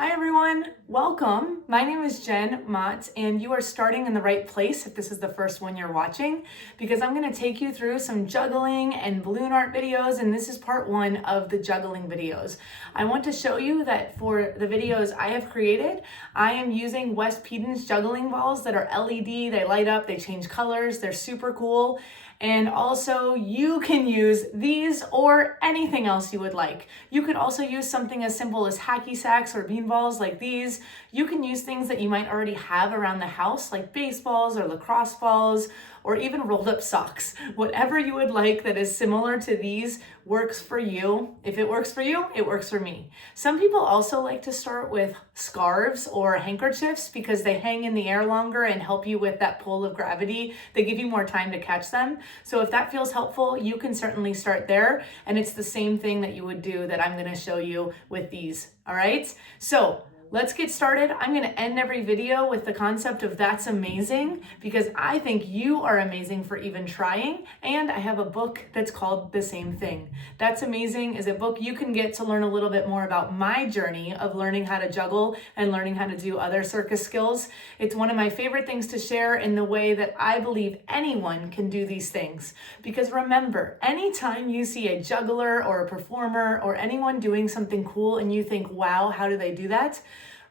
Hi everyone, welcome. My name is Jen Mott and you are starting in the right place if this is the first one you're watching, because I'm going to take you through some juggling and balloon art videos, and this is part one of the juggling videos. I want to show you that for the videos I have created, I am using West Peden's juggling balls that are LED, they light up, they change colors, they're super cool. And also you can use these or anything else you would like. You could also use something as simple as hacky sacks or bean balls like these. You can use things that you might already have around the house like baseballs or lacrosse balls or even rolled up socks. Whatever you would like that is similar to these works for you. If it works for you, it works for me. Some people also like to start with scarves or handkerchiefs because they hang in the air longer and help you with that pull of gravity. They give you more time to catch them. So if that feels helpful, you can certainly start there. And it's the same thing that you would do that I'm going to show you with these. All right. So let's get started. I'm going to end every video with the concept of that's amazing, because I think you are amazing for even trying. And I have a book that's called The Same Thing. That's Amazing is a book you can get to learn a little bit more about my journey of learning how to juggle and learning how to do other circus skills. It's one of my favorite things to share in the way that I believe anyone can do these things. Because remember, anytime you see a juggler or a performer or anyone doing something cool and you think, wow, how do they do that?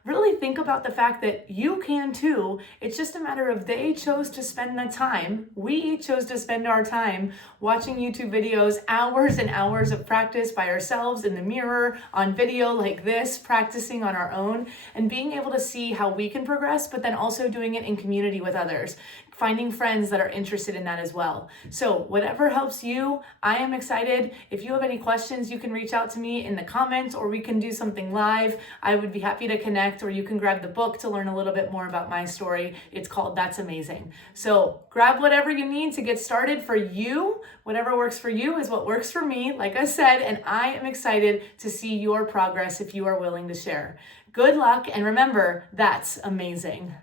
Really think about the fact that you can too. It's just a matter of they chose to spend the time. We chose to spend our time watching YouTube videos, hours and hours of practice by ourselves in the mirror, on video like this, practicing on our own, and being able to see how we can progress, but then also doing it in community with others, finding friends that are interested in that as well. So whatever helps you, I am excited. If you have any questions, you can reach out to me in the comments, or we can do something live. I would be happy to connect, or you can grab the book to learn a little bit more about my story. It's called That's Amazing. So grab whatever you need to get started for you. Whatever works for you is what works for me, like I said, and I am excited to see your progress if you are willing to share. Good luck, and remember, that's amazing.